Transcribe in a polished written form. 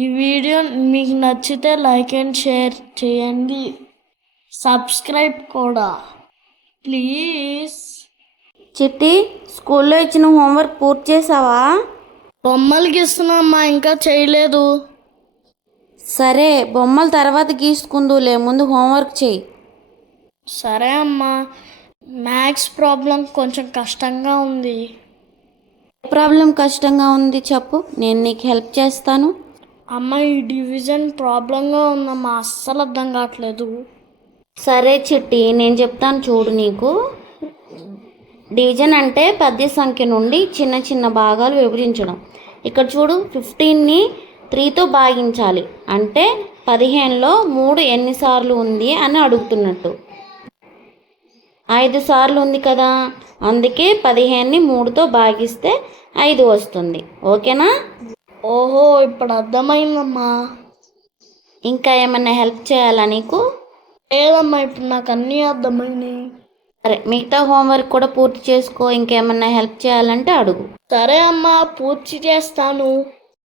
ఈ వీడియో మీకు నచ్చితే లైక్ అండ్ షేర్ చేయండి, సబ్స్క్రైబ్ కూడా ప్లీజ్. చిట్టి, స్కూల్లో ఇచ్చిన హోంవర్క్ పూర్తి చేసావా? బొమ్మలు గీస్తున్నామ్మా, ఇంకా చేయలేదు. సరే, బొమ్మలు తర్వాత గీసుకుందులే, ముందు హోంవర్క్ చెయ్యి. సరే అమ్మా. మ్యాథ్స్ ప్రాబ్లం కొంచెం కష్టంగా ఉంది. ఏ ప్రాబ్లం కష్టంగా ఉంది చెప్పు, నేను నీకు హెల్ప్ చేస్తాను. అమ్మ, ఈ డివిజన్ ప్రాబ్లంగా ఉందమ్మా, అస్సలు అర్థం కావట్లేదు. సరే చిట్టి, నేను చెప్తాను చూడు నీకు. డివిజన్ అంటే పెద్ద సంఖ్య నుండి చిన్న చిన్న భాగాలు విభజించడం. ఇక్కడ చూడు, 15ని 3తో భాగించాలి అంటే 15లో 3 ఎన్నిసార్లు ఉంది అని అడుగుతున్నట్టు. 5 సార్లు ఉంది కదా, అందుకే 15ని 3తో భాగిస్తే 5 వస్తుంది. ఓకేనా? ఓహో, ఇప్పుడు అర్థమైందమ్మా. ఇంకా ఏమన్నా హెల్ప్ చేయాలా నీకు? లేదమ్మా, ఇప్పుడు నాకు అన్నీ అర్థమైనాయి. సరే, మిగతా హోంవర్క్ కూడా పూర్తి చేసుకో. ఇంకేమన్నా హెల్ప్ చేయాలంటే అడుగు. సరే అమ్మా, పూర్తి చేస్తాను.